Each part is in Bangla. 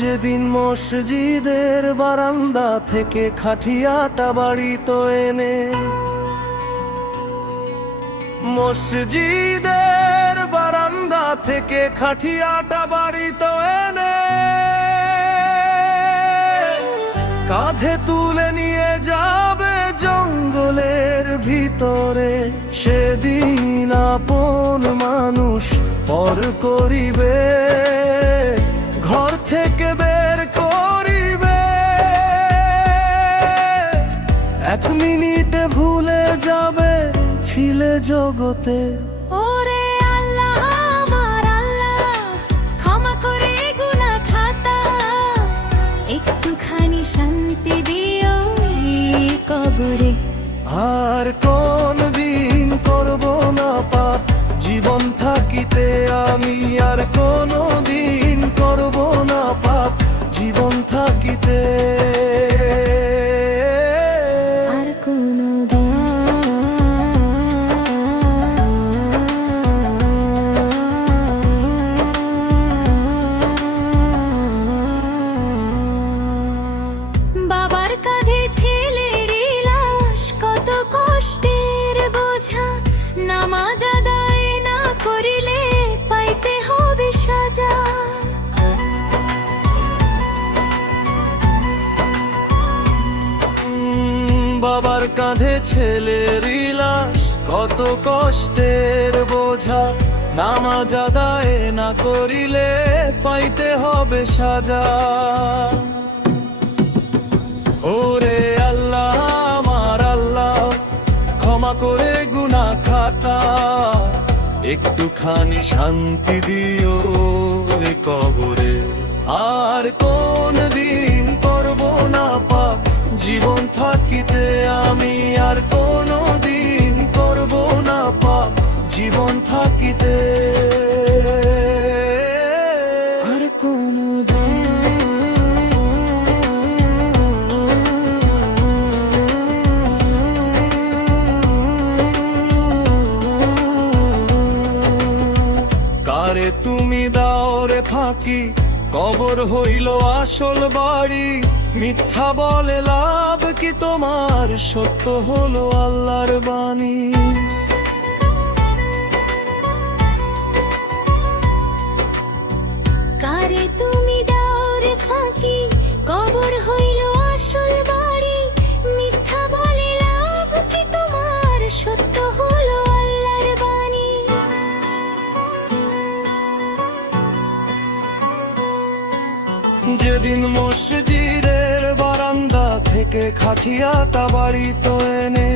যেদিন মসজিদের বারান্দা থেকে খাটিয়াটা বাড়িতে এনে, মসজিদের বারান্দা থেকে খাটিয়াটা বাড়িতে এনে কাঁধে তুলে নিয়ে যাবে জঙ্গলের ভিতরে। সেদিন আপন মানুষ পর করিবে, ঘর থেকে বের করিবে। এক মিনিটে ভুলে যাবে ছিলে জগতে। ওরে আল্লাহ আমার আল্লাহ, ক্ষমা করে গুনাহ খাতা, একটুখানি শান্তি দিও এই কবরে। আর কোন দিন করব না পাপ জীবন থাকিতে আমি, আর কোন দিন করব না পাপ জীবন থাকিতে। আর কোনো বাবার কাঁধে ছেলের লাশ, কত কষ্টের বোঝা, নামাজ আদায় না করিলে পাইতে হবে সাজা। বাবার কাঁধে ছেলের লাশ, কত কষ্টের বোঝা, নামাজ আদায় না করিলে পাইতে হবে সাজা। ওরে আল্লাহ আমার আল্লাহ, ক্ষমা করে গুনাহ খাতা, একটুখানি শান্তি দিও রে কবরে। আর কোন দিন করব না পাপ জীবন থাকিতে আমি, আর কোন দিন করব না পাপ জীবন থাকিতে। আর কোন কারে তুমি দাও রে ফাঁকি, কবর হইল আসল বাড়ি। মিথ্যা বলে লাভ কি তোমার, সত্য হলো আল্লাহর বাণী। কারে তুমি দাও রে ফাঁকি, কবর হইল আসল বাড়ি। মিথ্যা বলে লাভ কি তোমার, সত্য হলো আল্লাহর বাণী। যেদিন মসজিদের বারান্দা থেকে খাটিয়াটা বাড়িতে এনে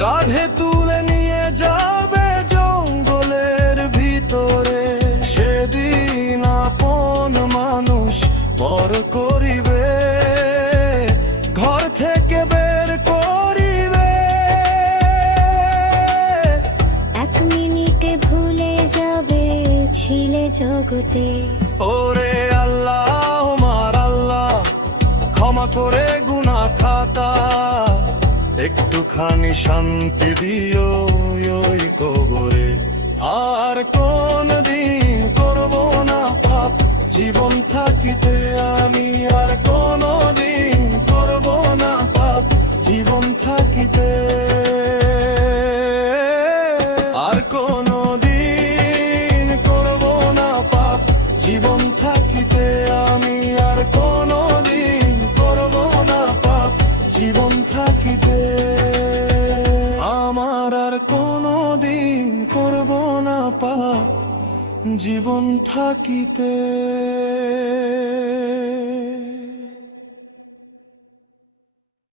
কাঁধে তুলে নিয়ে যাবে জঙ্গলের ভিতরে। সেদিন আপন মানুষ পর করিবে, ঘর থেকে বের করিবে। এক মিনিটে ভুলে যাবে ছিলে জগতে। ওরে আল্লাহ আমার আল্লাহ, ক্ষমা করে গুনাহ খাতা, একটুখানি শান্তি দিও ওই কবরে। আর কোন দিন করব না পাপ জীবন থাকিতে আমি, আর কোন দিন করব না পাপ জীবন থাকিতে। আর কোন দিন করব না পাপ জীবন থাকিতে আমি, আর কোন দিন করব না পাপ জীবন থাকিতে। আমার আর কোন দিন করব না পাপ জীবন থাকিতে।